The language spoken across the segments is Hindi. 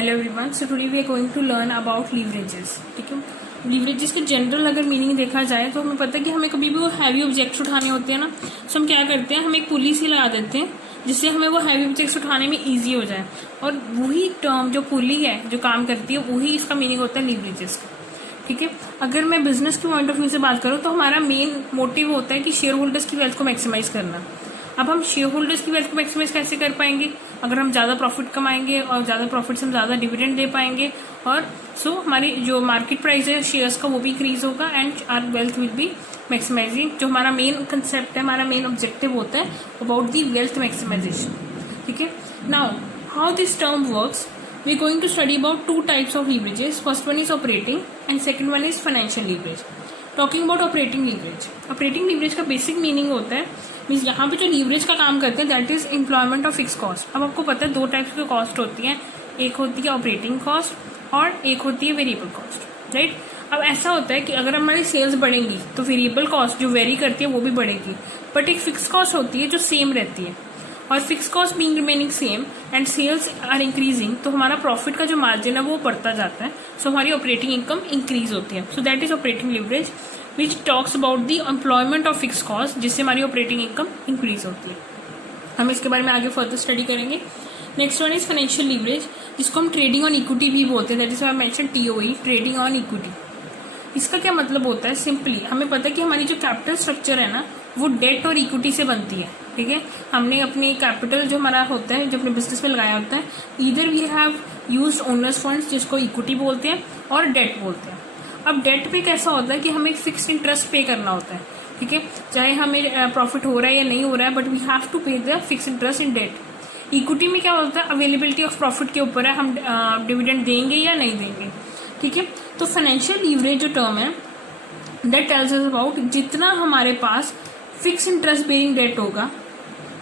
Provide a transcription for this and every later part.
Hello everyone, so today we are going to learn about leverages. ठीक है, लीवरेजेस के जनरल अगर मीनिंग देखा जाए तो हमें पता है कि हमें कभी भी वो हैवी ऑब्जेक्ट्स उठाने होते हैं ना, सो हम क्या करते हैं, हम एक पुली सी लगा देते हैं जिससे हमें वो हैवी ऑब्जेक्ट्स उठाने में ईजी हो जाए। और वही टर्म जो पुली है जो काम करती है वही इसका मीनिंग होता है लीवरेजेस का। ठीक है, अगर मैं बिजनेस के पॉइंट ऑफ व्यू से बात करूँ तो हमारा मेन मोटिव होता है कि शेयर होल्डर्स की वेल्थ को मैक्सिमाइज करना। अब हम शेयर होल्डर्स की वेल्थ को मैक्सिमाइज कैसे कर पाएंगे? अगर हम ज़्यादा प्रॉफिट कमाएंगे और ज़्यादा प्रॉफिट से हम ज़्यादा डिविडेंड दे पाएंगे और सो हमारी जो मार्केट प्राइस है शेयर्स का वो भी इंक्रीज होगा and our wealth will be maximizing. जो हमारा मेन कंसेप्ट है, हमारा मेन ऑब्जेक्टिव होता है अबाउट दी वेल्थ मैक्सिमाइजेशन। ठीक है, now how this term works, we are going to study about two types of leverages. First one is operating and second one is financial leverage. Talking about operating leverage. Operating leverage का basic meaning होता है मीन्स यहाँ पे जो लीवरेज का काम करते हैं that is employment of fix cost. अब आपको पता है दो टाइप्स की कॉस्ट होती है, एक होती है ऑपरेटिंग कॉस्ट और एक होती है वेरिएबल कॉस्ट। राइट, अब ऐसा होता है कि अगर हमारी सेल्स बढ़ेंगी तो वेरिएबल कॉस्ट जो वेरी करती है वो भी बढ़ेगी, बट एक फिक्स कॉस्ट होती है जो सेम रहती है। और fix cost being remaining same and sales are increasing तो हमारा प्रॉफिट का जो मार्जिन है वो बढ़ता जाता है, सो हमारी ऑपरेटिंग इनकम इंक्रीज होती है। So that is operating leverage which talks about the employment of fix cost, जिससे हमारी ऑपरेटिंग इनकम इंक्रीज होती है। हम इसके बारे में आगे फर्दर स्टडी करेंगे। Next one is financial leverage, जिसको हम ट्रेडिंग ऑन इक्विटी भी बोलते हैं, that is I mention TOE, trading on equity. इसका क्या मतलब होता है? सिंपली हमें पता है कि हमारी जो कैपिटल स्ट्रक्चर है ना वो डेट और इक्विटी से बनती है। ठीक है, हमने अपनी कैपिटल जो हमारा होता है जो अपने बिजनेस में लगाया होता है, either we have used owners funds जिसको इक्विटी बोलते हैं और डेट बोलते हैं। अब डेट पे कैसा होता है कि हमें फिक्स्ड इंटरेस्ट पे करना होता है। ठीक है, चाहे हमें प्रॉफिट हो रहा है या नहीं हो रहा है, but we have to pay the fix interest in debt. Equity में क्या होता है, अवेलेबिलिटी ऑफ प्रॉफिट के ऊपर है, हम डिविडेंड देंगे या नहीं देंगे। ठीक है, तो फाइनेंशियल लीवरेज जो टर्म है दैट टेल्स अस अबाउट जितना हमारे पास फिक्स इंटरेस्ट बेरिंग डेट होगा,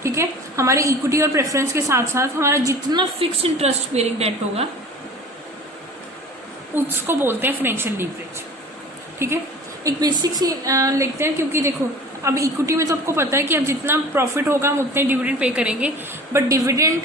ठीक है, हमारे इक्विटी और प्रेफरेंस के साथ साथ हमारा जितना फिक्स इंटरेस्ट बेरिंग डेट होगा उसको बोलते हैं फाइनेंशियल लीवरेज। ठीक है, एक बेसिक सी लिखते हैं, क्योंकि देखो अब इक्विटी में तो आपको पता है कि अब जितना प्रॉफिट होगा हम उतने डिविडेंड पे करेंगे, बट डिविडेंड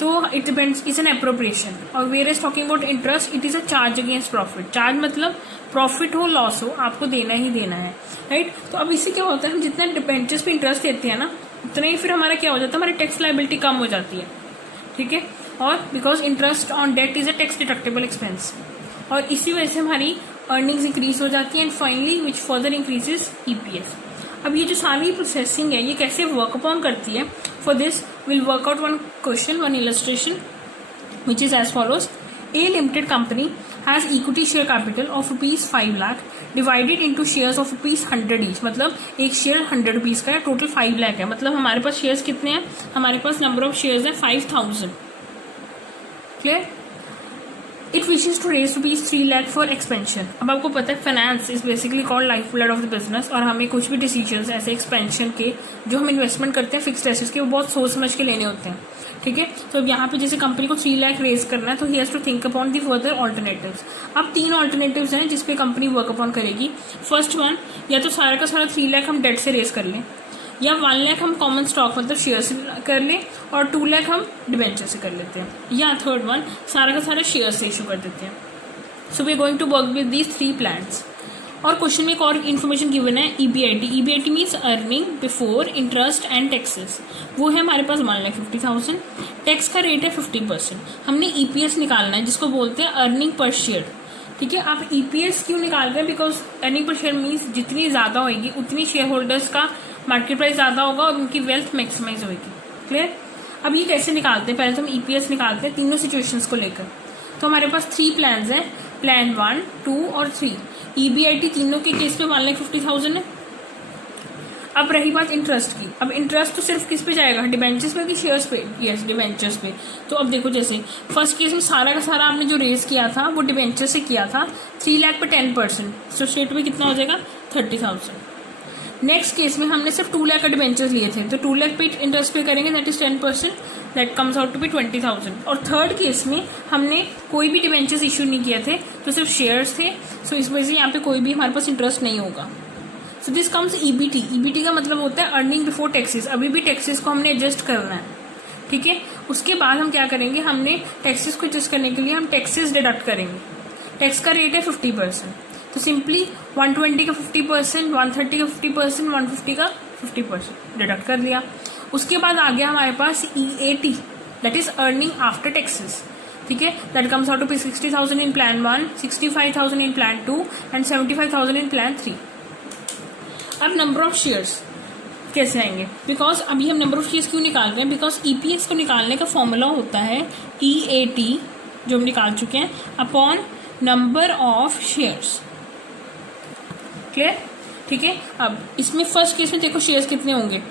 तो it depends, is an appropriation. और where is talking about interest, it is a charge against profit. Charge मतलब प्रॉफिट हो लॉस हो आपको देना ही देना है। राइट, तो अब इससे क्या होता है, हम जितना डिबेंचर्स पे इंटरेस्ट देते हैं ना उतना ही फिर हमारा क्या हो जाता है, हमारी टैक्स लाइबिलिटी कम हो जाती है। ठीक है, और because interest on debt is a tax deductible expense, और इसी वजह से हमारी अर्निंग्स इंक्रीज हो जाती है and finally which further increases EPS। अब ये जो सारी प्रोसेसिंग है ये कैसे वर्क अपॉन करती है, for this will work out one question, one illustration which is as follows. A limited company has equity share capital of ₹5 lakh divided into shares of ₹100 each। मतलब एक शेयर 100 रुपीज का है, टोटल 5 लाख है। मतलब हमारे पास शेयर्स कितने हैं, हमारे पास नंबर ऑफ शेयर्स है 5000। Clear? It wishes to raise ₹3 lakh for expansion. अब आपको पता है finance is basically called life blood of the business, और हमें कुछ भी डिसीजन ऐसे एक्सपेंशन के जो हम इन्वेस्टमेंट करते हैं फिक्स्ड एसेट्स के, वो बहुत सोच समझ के लेने होते हैं। ठीक है, तो अब यहाँ पे जैसे कंपनी को 3 लाख रेज करना है तो he has to think upon the further alternatives. अब 3 ऑल्टरनेटिव्स हैं जिसपे कंपनी वर्क अपॉन करेगी। फर्स्ट वन, या तो सारा का सारा 3 लाख हम डेट से रेज कर लें, या 1 लाख हम कॉमन स्टॉक मतलब शेयर से कर लें, और 2 लाख हम डिबेंचर से कर लेते हैं, या थर्ड वन सारा का सारा शेयर से इशू कर देते हैं। So we are going to work with these 3 plans. और क्वेश्चन में एक और इन्फॉर्मेशन गिवन है, EBIT means earning before interest and taxes. वो है हमारे पास 1,50,000, टैक्स का रेट है 50%। हमने EPS निकालना है जिसको बोलते हैं अर्निंग पर शेयर। ठीक है, आप EPS क्यों निकाल रहे हैं, because earning per share means जितनी ज्यादा होगी उतनी शेयर होल्डर्स का मार्केट प्राइस ज्यादा होगा और उनकी वेल्थ मैक्सिमाइज होगी। क्लियर? अब ये कैसे निकालते हैं, पहले तो हम EPS निकालते हैं तीनों सिचुएशंस को लेकर। तो हमारे पास 3 प्लान्स हैं, प्लान 1, 2 और 3। EBIT तीनों के केस में 1,50,000 है। अब रही बात इंटरेस्ट की, अब इंटरेस्ट तो सिर्फ किस पे जाएगा, डिबेंचर्स पे कि शेयर्स पे? यस, डिबेंचर्स पे। तो अब देखो जैसे फर्स्ट केस में सारा का सारा आपने जो रेज किया था वो डिबेंचर से किया था, 3 लाख पे 10%, तो स्टेट में कितना हो जाएगा 30,000। नेक्स्ट केस में हमने सिर्फ 2 लाख का डिबेंचर्स लिए थे, तो 2 लाख पे इंटरेस्ट पे करेंगे, that is 10%, that comes out to be 20,000। और थर्ड केस में हमने कोई भी डिबेंचर्स इशू नहीं किए थे, तो सिर्फ शेयर्स थे, सो इस वजह से यहाँ पे कोई भी हमारे पास इंटरेस्ट नहीं होगा। सो दिस कम्स EBT। EBT का मतलब होता है अर्निंग बिफोर टैक्सेस। अभी भी टैक्सेस को हमने एडजस्ट करना है। ठीक है। उसके बाद हम क्या करेंगे, हमने टैक्सेस को एडजस्ट करने के लिए हम टैक्सेस डिडक्ट करेंगे। टैक्स का रेट है 50%, तो सिंपली 120 का 50%, 130 का 50%, 150 का 50% डिडक्ट कर लिया। उसके बाद आ गया हमारे पास EAT, that is earning after taxes, ठीक है। That comes out to be 60,000 in plan 1, 65,000 in plan 2 and 75,000 in plan 3। अब नंबर ऑफ शेयर्स कैसे आएंगे, बिकॉज अभी हम नंबर ऑफ शेयर्स क्यों निकाल रहे हैं, बिकॉज EPS को निकालने का फॉर्मूला होता है EAT, जो हम निकाल चुके हैं, upon number of shares. Clear, ठीक है। अब इसमें फर्स्ट केस में देखो शेयर्स कितने होंगे,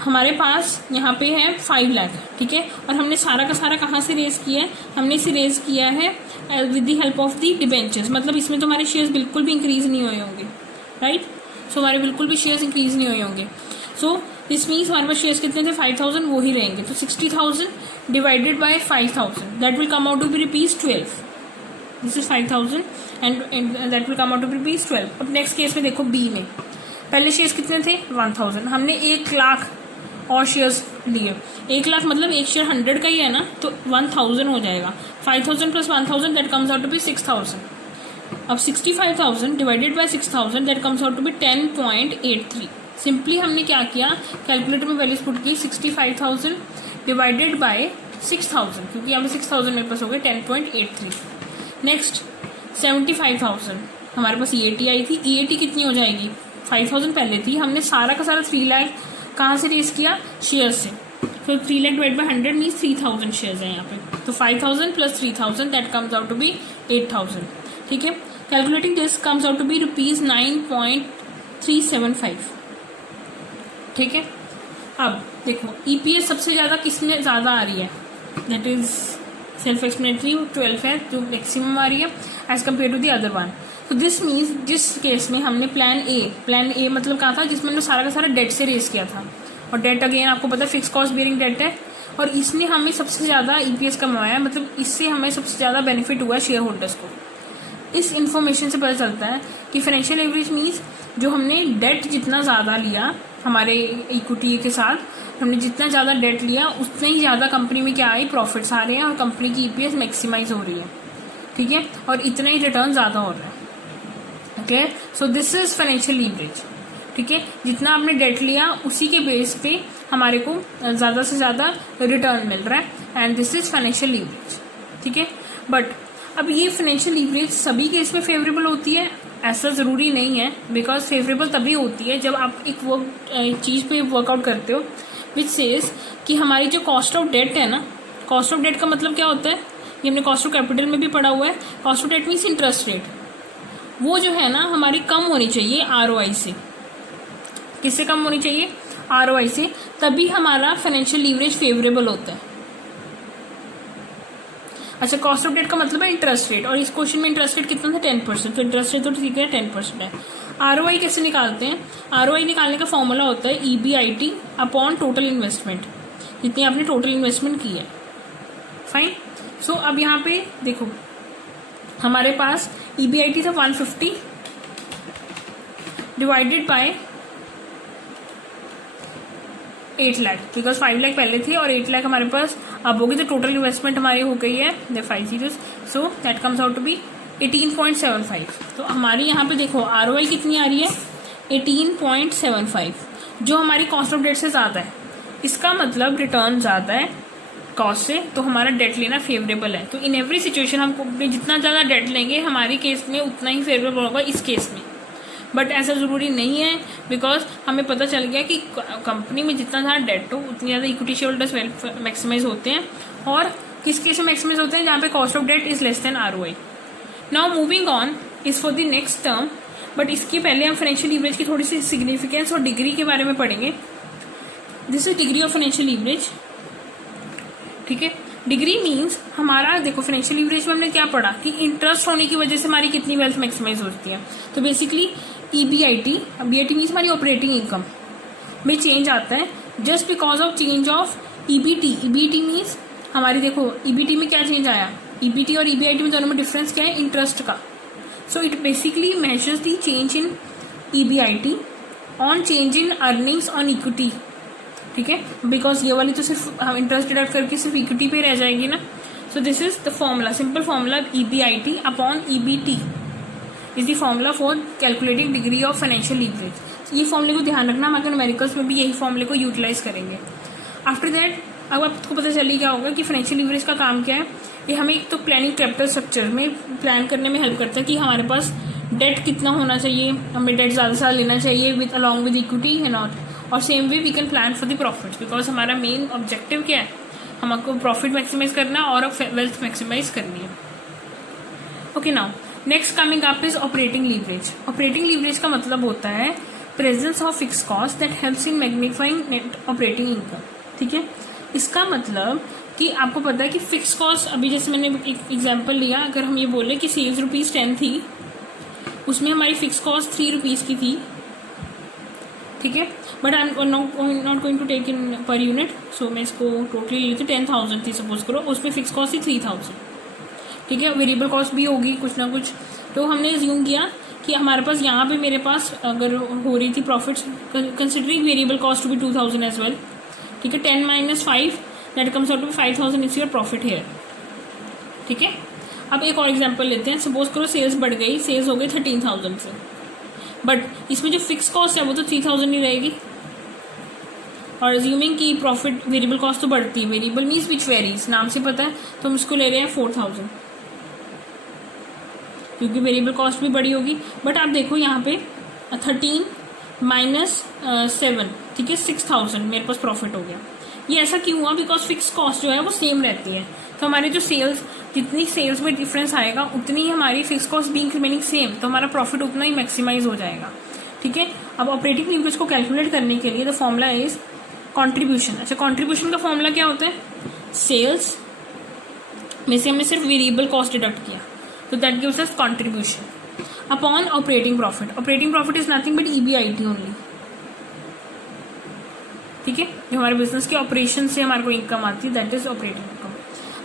हमारे पास यहाँ पे है 5 लाख, ठीक है। और हमने सारा का सारा कहाँ से रेज किया है, हमने इसे रेज किया है with the help of the debentures, मतलब इसमें तो हमारे शेयर्स बिल्कुल भी इंक्रीज नहीं हुए होंगे, राइट। सो हमारे बिल्कुल भी शेयर्स इंक्रीज नहीं हुए होंगे। सो दिस मीन्स हमारे पास शेयर्स कितने थे, 5,000, वो ही रहेंगे। तो 60,000 divided by 5,000, that will come out to be ₹12। This is 5,000 and that will come out to be ₹12। अब नेक्स्ट केस में देखो बी में, पहले शेयर्स कितने थे 1,000, हमने 1 लाख और शेयर्स लिए। 1 लाख मतलब एक शेयर 100 का ही है ना, तो 1,000 हो जाएगा। 5,000 plus 1,000 that comes out to be 6,000। अब 65,000 divided by 6,000 that comes out to be 10.83। Simply हमने क्या किया, कैलकुलेटर में वैल्यूज पुट की, 65,000 डिवाइडेड बाय 6,000, क्योंकि यहाँ पे 6,000 मेरे पास हो गए 10.83। नेक्स्ट 75,000 हमारे पास EAT आई थी। EAT कितनी हो जाएगी, 5,000 पहले थी, हमने सारा का सारा 3 लाख कहाँ से रेज किया, शेयर से। तो 3 lakh divide by 100 means 3,000 shares हैं यहाँ पे। तो 5,000 plus 3,000 that comes out to be 8,000, ठीक है। Calculating this comes out to be ₹9.375, ठीक है। अब देखो EPS सबसे ज़्यादा किसमें ज़्यादा आ रही है, दैट इज सेल्फ एक्सप्लेनेटरी, 12 है जो मैक्सिमम आ रही है as compare to the other one. तो दिस मीन्स जिस केस में हमने प्लान ए मतलब कहा था, जिसमें हमने सारा का सारा डेट से रेज किया था, और डेट अगेन आपको पता है फिक्स कॉस्ट बेयरिंग डेट है, और इसने हमें सबसे ज़्यादा EPS कमाया है, मतलब इससे हमें सबसे ज़्यादा बेनिफिट हुआ है शेयर होल्डर्स को। इस इन्फॉर्मेशन से पता चलता है कि फाइनेंशियल एवरेज मीन्स जो हमने डेट जितना ज़्यादा लिया हमारे इक्विटी के साथ, हमने जितना ज़्यादा डेट लिया उतने ही ज़्यादा कंपनी में क्या आई, प्रॉफिट्स आ रहे हैं, और कंपनी की EPS मैक्सिमाइज हो रही है, ठीक है, और इतना ही रिटर्न ज़्यादा हो रहा है। Okay, so this is financial leverage, ठीक है। जितना आपने डेट लिया उसी के बेस पे हमारे को ज़्यादा से ज़्यादा रिटर्न मिल रहा है, and this is financial leverage, ठीक है। बट अब ये फाइनेंशियल लीवरेज सभी केस में फेवरेबल होती है, ऐसा ज़रूरी नहीं है, बिकॉज फेवरेबल तभी होती है जब आप एक चीज़ पे वर्कआउट करते हो विच सेज कि हमारी जो कॉस्ट ऑफ डेट है ना, कॉस्ट ऑफ डेट का मतलब क्या होता है, ये हमने कॉस्ट ऑफ कैपिटल में भी पढ़ा हुआ है। Cost of that means interest rate, वो जो है ना हमारी कम होनी चाहिए ROI से। किससे कम होनी चाहिए, ROI से, तभी हमारा फाइनेंशियल लीवरेज फेवरेबल होता है। अच्छा, कॉस्ट ऑफ डेट का मतलब है इंटरेस्ट रेट, और इस क्वेश्चन में इंटरेस्ट रेट कितना था 10%, तो इंटरेस्ट रेट तो ठीक है 10% है। ROI कैसे निकालते हैं, ROI निकालने का फॉर्मूला होता है EBIT अपॉन टोटल इन्वेस्टमेंट, जितनी आपने टोटल इन्वेस्टमेंट की है। फाइन, सो अब यहाँ पे देखो हमारे पास EBIT था 150 divided by 8 lakh, because 5 lakh पहले थे और 8 लाख हमारे पास अब होगी, तो टोटल इन्वेस्टमेंट हमारी हो गई है 5 zeros, so that comes out to be 18.75। तो हमारी यहाँ पे देखो ROI कितनी आ रही है 18.75, जो हमारी कॉस्ट ऑफ डेट से ज़्यादा है। इसका मतलब रिटर्न ज़्यादा है कॉस्ट से, तो हमारा डेट लेना फेवरेबल है। तो इन एवरी सिचुएशन हम जितना ज़्यादा डेट लेंगे हमारी केस में उतना ही फेवरेबल होगा इस केस में। बट ऐसा ज़रूरी नहीं है, बिकॉज हमें पता चल गया कि कंपनी में जितना ज़्यादा डेट हो उतनी ज़्यादा इक्विटी शेयर होल्डर्स मैक्सिमाइज होते हैं, और किस केस में मैक्सिमाइज होते हैं, जहाँ पे cost of debt is less than ROI। Now moving on is for the next term, but इसके पहले हम फाइनेंशियल लीवरेज की थोड़ी सी सिग्निफिकेंस और डिग्री के बारे में पढ़ेंगे। This is degree of financial leverage, ठीक है। डिग्री मीन्स हमारा देखो फाइनेंशियल लीवरेज में हमने क्या पढ़ा कि इंटरेस्ट होने की वजह से हमारी कितनी वेल्थ मैक्सिमाइज होती है। तो बेसिकली EBIT मीन्स हमारी ऑपरेटिंग इनकम में चेंज आता है just because of change of EBT means हमारी देखो EBT में क्या चेंज आया, EBT और EBIT में दोनों में डिफरेंस क्या है, इंटरेस्ट का। So it basically measures the change in EBIT on change in earnings on equity ठीक है, बिकॉज ये वाली तो सिर्फ हम इंटरेस्ट डिडक्ट करके सिर्फ इक्विटी पे रह जाएगी ना. So this is the formula, simple formula EBIT upon EBT is the formula for calculating degree of financial leverage. ये फॉर्मूले को ध्यान रखना, हम अगर न्यूमेरिकल्स में भी यही फॉर्मूले को यूटिलाइज करेंगे. आफ्टर दैट अब आपको पता चल ही क्या होगा कि फाइनेंशियल लीवरेज का काम क्या है. ये हमें एक तो प्लानिंग कैपिटल स्ट्रक्चर में प्लान करने में हेल्प करता है कि हमारे पास डेट कितना होना चाहिए, हमें डेट ज़्यादा से ज़्यादा लेना चाहिए विद अलॉन्ग विद इक्विटी है नॉट. और same way we can plan for the profits, because हमारा मेन ऑब्जेक्टिव क्या है, हमको प्रॉफिट मैक्सिमाइज करना और वेल्थ मैक्सिमाइज करनी है. Okay, now next coming up is operating leverage. Operating leverage का मतलब होता है presence of fix cost that helps in magnifying net operating income. ठीक है, इसका मतलब कि आपको पता है कि फिक्स कॉस्ट, अभी जैसे मैंने एक एग्जांपल लिया, अगर हम ये बोले कि सेल्स ₹10 थी, उसमें हमारी फिक्स कॉस्ट ₹3 की थी. ठीक है, but I am not going to take in per unit, सो मैं इसको टोटली लेती हूँ. 10,000 थी सपोज करो, उसमें फिक्स कॉस्ट थी 3,000. ठीक है, वेरिएबल कॉस्ट भी होगी कुछ ना कुछ. तो हमने अज्यूम किया कि हमारे पास यहाँ पे मेरे पास अगर हो रही थी profits considering variable cost to be 2,000 as well. ठीक है, 10 - 5 that comes out to 5,000 is your profit here. ठीक है, अब एक और एग्जांपल लेते हैं. सपोज करो सेल्स बढ़ गई, सेल्स हो गई 13,000 से, बट इसमें जो फिक्स कॉस्ट है वो तो 3,000 ही रहेगी. और अज्यूमिंग कि प्रॉफिट वेरिएबल कॉस्ट तो बढ़ती है, वेरिएबल मीन्स विच वेरीज, नाम से पता है, तो हम इसको ले रहे हैं 4,000 क्योंकि वेरिएबल कॉस्ट भी बड़ी होगी. बट आप देखो यहाँ पे 13 - 7, ठीक है, 6,000 मेरे पास प्रॉफिट हो गया. ये ऐसा क्यों हुआ, बिकॉज फिक्स कॉस्ट जो है वो सेम रहती है. तो हमारे जो सेल्स, जितनी सेल्स में डिफरेंस आएगा उतनी ही हमारी fix cost being remaining same, तो हमारा प्रॉफिट उतना ही मैक्सिमाइज हो जाएगा. ठीक है, अब ऑपरेटिंग लीवरेज को कैलकुलेट करने के लिए द फॉर्मूला इज कॉन्ट्रीब्यूशन. अच्छा, कॉन्ट्रीब्यूशन का फॉर्मूला क्या होता है, सेल्स में से हमने सिर्फ वेरिएबल कॉस्ट डिडक्ट किया, तो that gives us contribution upon operating profit. Operating profit is nothing but EBIT only. ठीक है, जो हमारे बिजनेस के ऑपरेशन से हमारे को इनकम आती है दैट इज ऑपरेटिंग इनकम.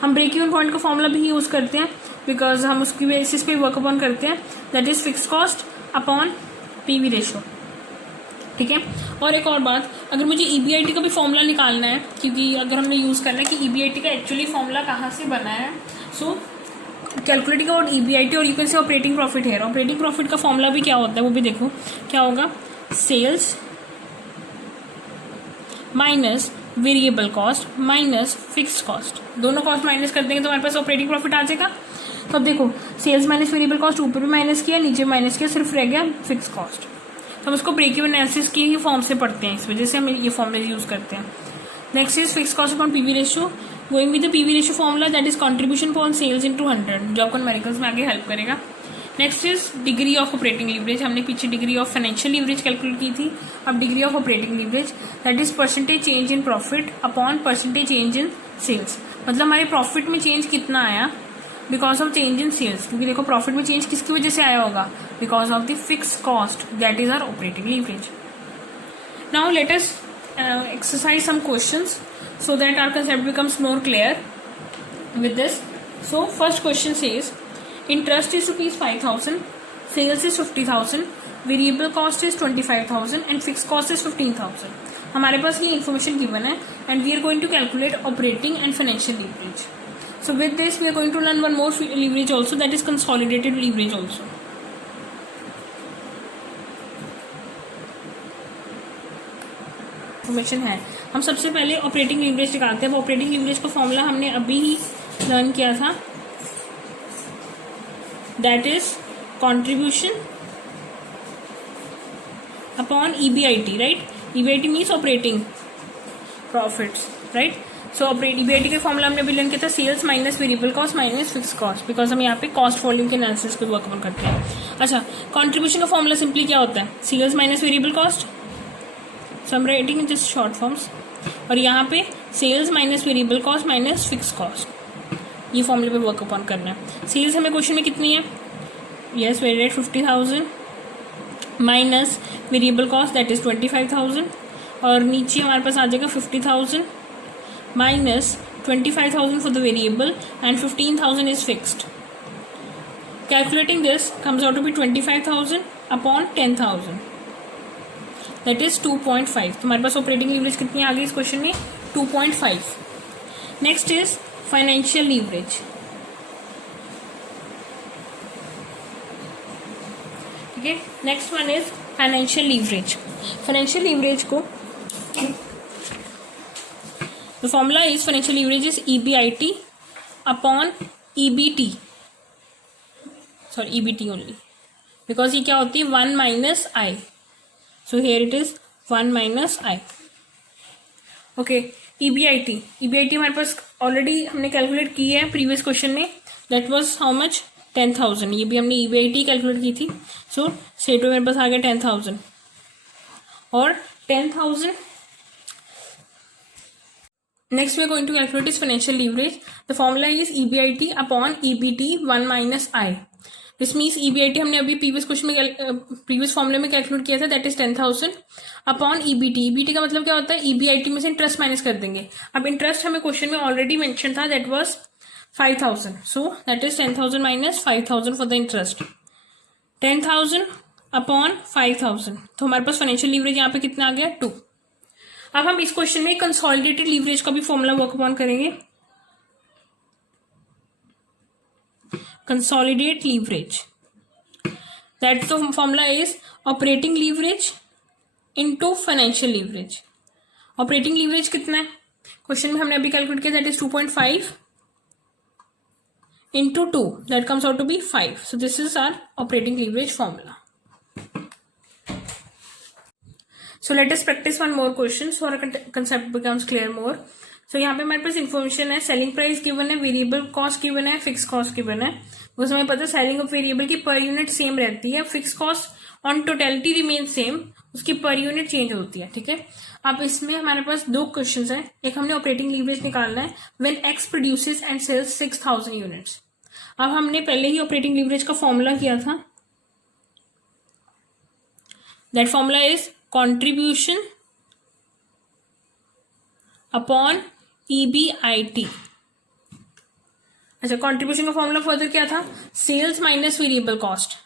हम ब्रेक इवन पॉइंट का फॉर्मूला भी यूज करते हैं बिकॉज हम उसकी बेसिस पे वर्क अपॉन करते हैं, that is fix cost upon PV ratio. ठीक है, और एक और बात, अगर मुझे EBIT का भी फॉर्मूला निकालना है, क्योंकि अगर हमने यूज करना है कि EBIT का एक्चुअली फॉर्मूला कहाँ से बना है, so calculating about EBIT or you can say operating profit है. ऑपरेटिंग प्रॉफिट का फॉर्मूला भी क्या होता है वो भी देखो क्या होगा, sales minus variable cost minus fix cost. दोनों कॉस्ट माइनस कर देंगे तो हमारे पास ऑपरेटिंग प्रॉफिट आ जाएगा. तो अब देखो सेल्स माइनस वेरिएबल कॉस्ट ऊपर भी माइनस किया, नीचे माइनस किया, सिर्फ रह गया फिक्स कॉस्ट. तो हम उसको ब्रेक इवन एनालिसिस की ही फॉर्म से पढ़ते हैं, इस वजह से हम ये फॉर्मूला यूज करते हैं. Next is fix cost upon PV ratio. Going with the PV ratio formula that is contribution upon sales into 100, जो आपको न्यूमेरिकल्स में आगे हेल्प करेगा. Next is degree of operating leverage. हमने पीछे degree of financial leverage calculate की थी, अब degree of operating leverage that is percentage change in profit upon percentage change in sales. मतलब हमारे प्रॉफिट में चेंज कितना आया because of change in sales, क्योंकि देखो प्रॉफिट में चेंज किसकी वजह से आया होगा, because of the fix cost that is our operating leverage. Now let us exercise some questions so that our concept becomes more clear with this. So first question says interest is ₹5,000, sales is 50,000, variable cost is 25,000 and fixed cost is 15,000. हमारे पास ये information given है and we are going to calculate operating and financial leverage. So with this we are going to learn one more leverage also, that is consolidated leverage also. Information है. हम सबसे पहले ऑपरेटिंग लीवरेज निकालते हैं. ऑपरेटिंग लीवरेज का फॉर्मूला हमने अभी ही लर्न किया था, that is contribution upon EBIT, right. EBIT means operating profits, right. So EBIT के फॉर्मूला हमने अभी लर्न किया था, sales minus variable cost minus fix cost, because हम यहाँ पे कॉस्ट वॉल्यूम के एनालिसिस को वर्क करते हैं. अच्छा, कॉन्ट्रीब्यूशन का फॉर्मूला सिंपली क्या होता है, sales minus variable cost, so हम writing in just short forms, और यहाँ पे sales minus variable cost minus fix cost, ये फॉर्मूले पे वर्क अपॉन करना है. सेल्स हमें क्वेश्चन में कितनी है, yes very right, 50,000 minus variable cost that is 25,000, और नीचे हमारे पास आ जाएगा 50,000 minus 25,000 for the variable and 15,000 is fixed. Calculating this comes out to be 25,000 upon 10,000. That is 2.5। तुम्हारे पास ऑपरेटिंग लीवरेज कितनी आ गई इस क्वेश्चन में? 2.5। Next is financial leverage. ठीक है, next one is financial leverage. Financial leverage को the formula is financial leverage is EBIT upon EBT, sorry EBT only, because ये क्या होती है 1 minus I, so here it is 1 minus I. Okay, EBIT हमारे पास ऑलरेडी हमने कैलकुलेट की है प्रीवियस क्वेश्चन में, दैट वाज हाउ मच 10,000। ये भी हमने EBIT कैलकुलेट की थी, सो स्ट्रेट मेरे पास आ गया 10,000 और 10,000। Next we are going to calculate is financial leverage. The formula is EBIT upon EBT 1 minus I. This means EBIT हमने अभी प्रीवियस क्वेश्चन में प्रीवियस फॉर्मूले में कैलकुलेट किया था, दैट इज 10,000 अपॉन EBT का मतलब क्या होता है? EBIT में से इंटरेस्ट माइनस कर देंगे। अब इंटरेस्ट हमें क्वेश्चन में ऑलरेडी मेंशन था, that was 5,000, so that is 10,000 minus 5,000 for the interest. 10,000 upon 5,000, तो हमारे पास फाइनेंशियल लीवरेज यहाँ पे कितना आ गया? 2। अब हम इस क्वेश्चन में कंसोलिडेटेड लीवरेज का भी फॉर्मूला वर्क अपॉन करेंगे। Consolidate leverage, that the formula is operating leverage into financial leverage. Operating leverage कितना है क्वेश्चन में हमने अभी कैलकुलेट किया, that is 2.5 into 2, that comes out to be 5. So this is our operating leverage formula. So let us practice one more question so our concept becomes clear more. So यहाँ पे हमारे पास इन्फॉर्मेशन है, सेलिंग प्राइस गिवन है, वेरिएबल कॉस्ट गिवन है, फिक्स कॉस्ट गिवन है। उसमें हमें पता है सेलिंग ऑफ वेरिएबल की पर यूनिट सेम रहती है, fix cost on totality remain same, उसकी पर यूनिट चेंज होती है। ठीक है, अब इसमें हमारे पास दो क्वेश्चंस हैं। एक हमने ऑपरेटिंग लीवरेज निकालना है when X produces and sales 6,000 units. अब हमने पहले ही ऑपरेटिंग लीवरेज का फॉर्मूला किया था, that formula is contribution upon EBIT। अच्छा, कंट्रीब्यूशन का फॉर्मूला फर्दर क्या था? Sales minus variable cost.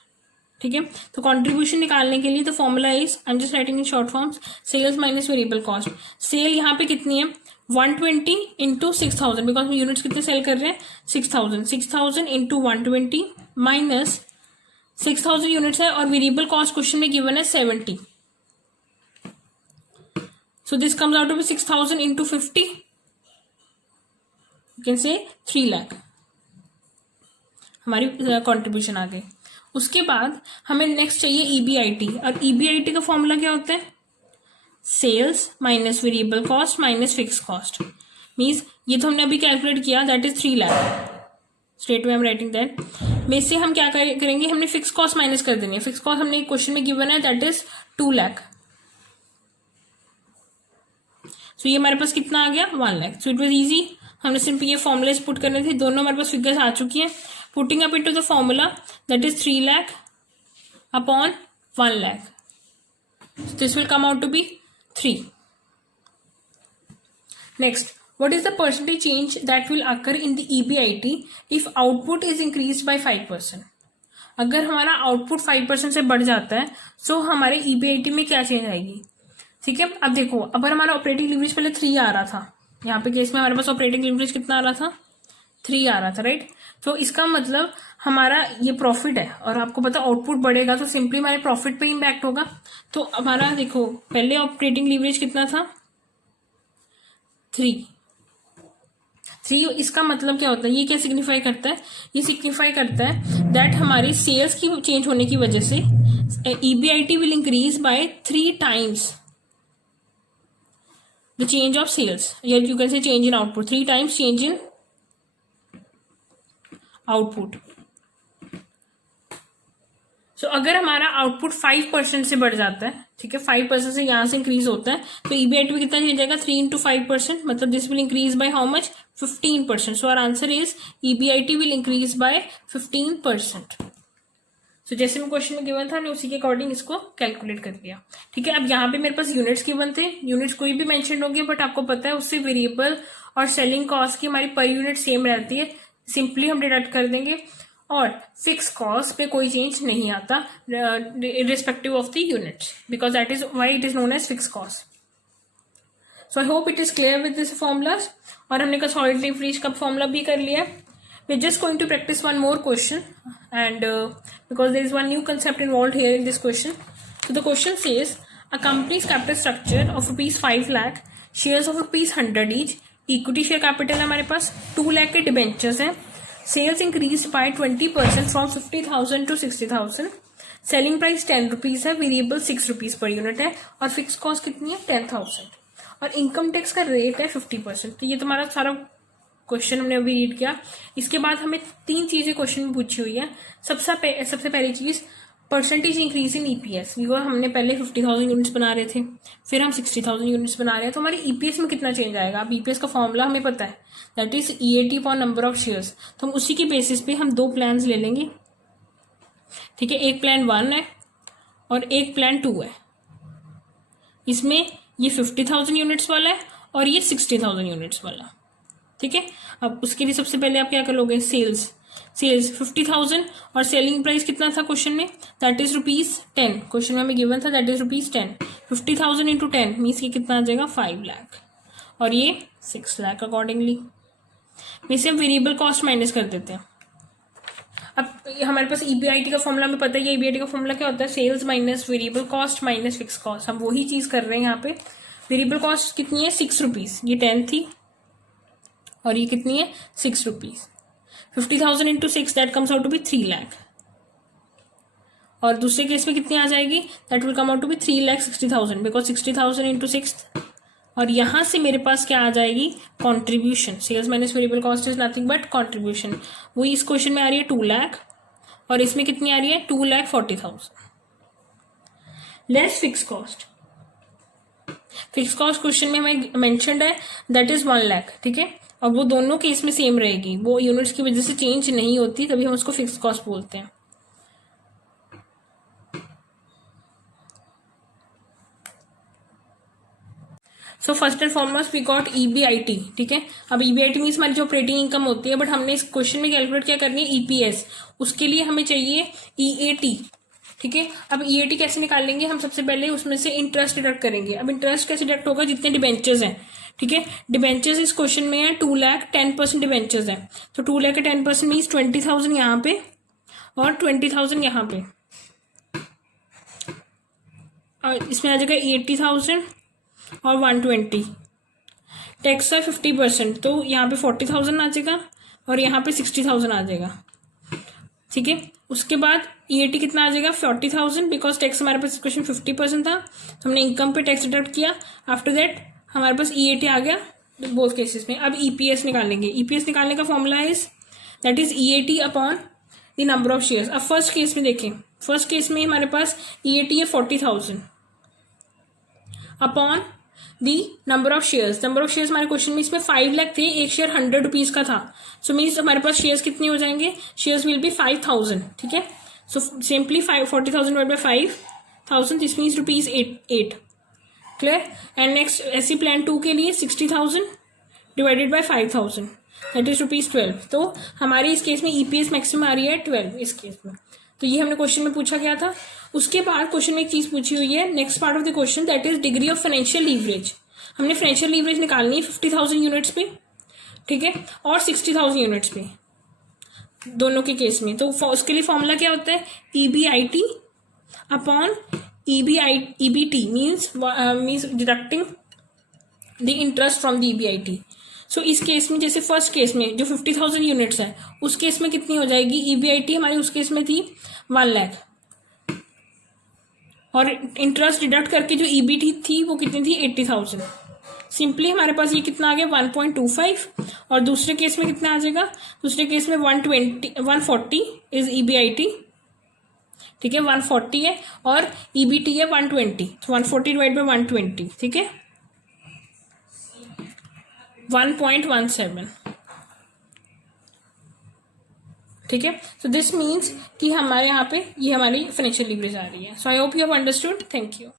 ठीक है, तो कंट्रीब्यूशन निकालने के लिए तो formula is, I am just writing in short forms, sales minus variable cost. Sale यहाँ पे कितनी है? 120 इंटू 6,000, बिकॉज हम यूनिट्स कितने सेल कर रहे हैं? 6,000 इंटू 120 माइनस 6,000 यूनिट्स है और वेरिएबल कॉस्ट क्वेश्चन में गिवन है 70, so this comes out to be 6,000 into 50, you can say 3 lakh हमारी कंट्रीब्यूशन आ गई। उसके बाद हमें नेक्स्ट चाहिए EBIT, और EBIT का फॉर्मूला क्या होता है? Sales minus variable cost minus fix cost. Means ये तो हमने अभी कैलकुलेट किया, that is 3 lakh. Straight way I am writing that. में से हम क्या करेंगे? हमने फिक्स कॉस्ट माइनस कर देनी है। फिक्स कॉस्ट हमने क्वेश्चन में गिवन है, दैट इज 2 लाख। सो ये हमारे पास कितना आ गया? 1 lakh. So it was easy, हमने सिर्फ ये फॉर्मुलेज पुट करने थे, दोनों हमारे पास फिगर्स आ चुकी हैं। Putting up into the formula, that is 3 lakh upon 1 lakh, this will come out to be 3. Next, what is the percentage change that will occur in the EBIT if output is increased by 5%? अगर हमारा आउटपुट 5% से बढ़ जाता है तो हमारे EBIT में क्या चेंज आएगी? ठीक है, अब देखो, अगर हमारा ऑपरेटिंग लीवरेज पहले 3 आ रहा था, यहाँ पे केस में हमारे पास ऑपरेटिंग लीवरेज कितना आ रहा था? 3 आ रहा था, राइट? तो इसका मतलब हमारा ये प्रॉफिट है और आपको पता आउटपुट बढ़ेगा तो सिंपली हमारे प्रॉफिट पे इम्पैक्ट होगा। तो हमारा देखो पहले ऑपरेटिंग लीवरेज कितना था? 3। इसका मतलब क्या होता है? ये क्या सिग्निफाई करता है? ये सिग्निफाई करता है दैट हमारी सेल्स की चेंज होने की वजह से EBIT will increase by 3 times the change of sales, या you can say change in output, 3 times change in output. So अगर हमारा आउटपुट 5% से बढ़ जाता है, ठीक है, 5% से यहां से इंक्रीज होता है, तो EBIT में कितना चेंज आएगा? 3 इंटू 5%, मतलब this will increase by how much? 15%. So our answer is EBIT will increase by 15%. So जैसे मैं क्वेश्चन में गिवन था, हमने उसी के अकॉर्डिंग इसको कैलकुलेट कर दिया। ठीक है, अब यहाँ पे मेरे पास यूनिट्स गिवन थे, यूनिट्स कोई भी मेंशन होगी, बट आपको पता है उससे वेरिएबल और सेलिंग कॉस्ट की हमारी पर यूनिट सेम रहती है, सिंपली हम डिडक्ट कर देंगे और फिक्स कॉस्ट पे कोई चेंज नहीं आता respective of the units, because that is why it is known as fix cost. So I hope it is clear with this formulas. और हमने कंसोलिडेटेड लीवरेज का फॉर्मूला भी कर लिया. We are just going to practice one more question, and because there is one new concept involve here in this question. So the question says a company's capital structure of rupees 5 lakh, shares of rupees 100 each, equity share capital है हमारे पास, 2 lakh के debentures हैं, sales increased by 20% from 50,000 to 60,000, selling price 10 rupees है, variable 6 rupees per unit है, और fixed cost कितनी है 10,000, और income tax का rate है 50%. तो ये तुम्हारा सारा क्वेश्चन हमने अभी रीड किया. इसके बाद हमें 3 चीजें क्वेश्चन में पूछी हुई है. सबसे पहली चीज percentage increase in EPS. Because हमने पहले 50,000 यूनिट्स बना रहे थे, फिर हम 60,000 यूनिट्स बना रहे हैं, तो हमारे ईपीएस में कितना चेंज आएगा. अब ईपीएस का फॉर्मूला हमें पता है, that is EAT for number of shares. तो हम उसी की बेसिस पे हम 2 प्लान्स ले लेंगे. ठीक है, एक प्लान 1 है और एक प्लान 2 है. इसमें ये 50,000 यूनिट्स वाला है और ये 60,000 यूनिट्स वाला. ठीक है, अब उसके लिए सबसे पहले आप क्या करोगे, सेल्स 50,000 और सेलिंग प्राइस कितना था क्वेश्चन में, दैट इज ₹10. क्वेश्चन में हमें गिवन था दैट इज ₹10. 50,000 इंटू 10 मीन्स कि कितना आ जाएगा 5 लाख, और ये 6 लाख अकॉर्डिंगली. इसे हम वेरिएबल कॉस्ट माइनस कर देते हैं. अब हमारे पास ईबीआईटी का फॉर्मूला हमें पता है. ईबीआईटी का फॉर्मूला क्या होता है, sales minus variable cost minus fix cost. हम वही चीज कर रहे हैं यहाँ पे. वेरिएबल कॉस्ट कितनी है 6 रुपीज, ये 10 थी, और ये कितनी है 6 rupees. 50,000 into 6 that comes out to be 3 lakh, और दूसरे केस में कितनी आ जाएगी, that will come out to be 3,60,000 because 60,000 into 6. और यहां से मेरे पास क्या आ जाएगी, contribution. Sales minus variable cost is nothing but contribution. वही इस क्वेश्चन में आ रही है 2 लाख, और इसमें कितनी आ रही है 2,40,000 less fix cost. Fix cost question में हमें मेंशन्ड है दैट इज 1 लाख. ठीक है, और वो दोनों केस में सेम रहेगी, वो यूनिट्स की वजह से चेंज नहीं होती, तभी हम उसको फिक्स कॉस्ट बोलते हैं. So first and foremost we got EBIT. ठीक है, अब ईबीआईटी मीन्स हमारी जो ऑपरेटिंग इनकम होती है, बट हमने इस क्वेश्चन में कैलकुलेट क्या करनी है, ईपीएस. उसके लिए हमें चाहिए ईएटी. ठीक है, अब ईएटी कैसे निकाल लेंगे हम, सबसे पहले उसमें से इंटरेस्ट डिडक्ट करेंगे. अब इंटरेस्ट कैसे डिडक्ट होगा, जितने डिबेंचर्स हैं. ठीक है, डिबेंचर्स इस क्वेश्चन में है 2 लाख, 10% डिबेंचर्स है, तो 2 लाख के 10% मीन्स 20,000 यहाँ पे और 20,000 यहाँ पे, और इसमें आ जाएगा 80,000 और 120. टैक्स है 50%, तो यहाँ पे 40,000 आ जाएगा और यहाँ पे 60,000 आ जाएगा. ठीक है, उसके बाद ईएटी कितना आ जाएगा 40,000 बिकॉज टैक्स हमारे पास क्वेश्चन 50% था, तो हमने इनकम पे टैक्स डिडक्ट किया. आफ्टर दैट हमारे पास ईएटी आ गया बोथ केसेस में. अब ईपीएस निकालेंगे. ईपीएस निकालने का formula is that is EAT upon the number of shares. अब फर्स्ट केस में देखें, फर्स्ट केस में हमारे पास ईएटी है 40,000 upon the number of shares. Number of shares हमारे क्वेश्चन में इसमें 5 लाख थे, एक शेयर 100 रुपीज का था, सो मीन्स हमारे पास शेयर्स कितने हो जाएंगे, शेयर्स विल बी 5,000. ठीक है, so simply 40,000 divide by 5,000 this means ₹8. Clear. And next ऐसी प्लान 2 के लिए 60,000 डिवाइडेड बाय 5,000 दैट इज ₹12. तो हमारी इस केस में ईपीएस मैक्सिमम आ रही है 12 इस केस में. तो ये हमने क्वेश्चन में पूछा गया था. उसके बाद क्वेश्चन में एक चीज पूछी हुई है, next part of the question, that is degree of financial leverage. हमने फाइनेंशियल लीवरेज निकालनी है 50,000 यूनिट्स पे. ठीक है, और 60,000 यूनिट्स पे, दोनों के केस में. तो उसके लिए फॉर्मूला क्या होता है, EBIT upon EBT means deducting the interest from the EBIT. सो इस केस में जैसे फर्स्ट केस में जो 50,000 यूनिट्स है, उस केस में कितनी हो जाएगी, EBIT हमारी उस केस में थी 1 लाख, और इंटरेस्ट डिडक्ट करके जो EBT थी वो कितनी थी 80,000. सिंपली हमारे पास ये कितना आ गया 1.25, और दूसरे केस में कितना आ जाएगा, दूसरे केस में 140 इज EBIT. ठीक है, 140 है और EBT है 120, तो 140 डिवाइड बाय 120. ठीक है, 1.17. ठीक है, so this means कि हमारे यहाँ पे ये हमारी फाइनेंशियल लीवरेज आ रही है. So I hope you have understood. Thank you.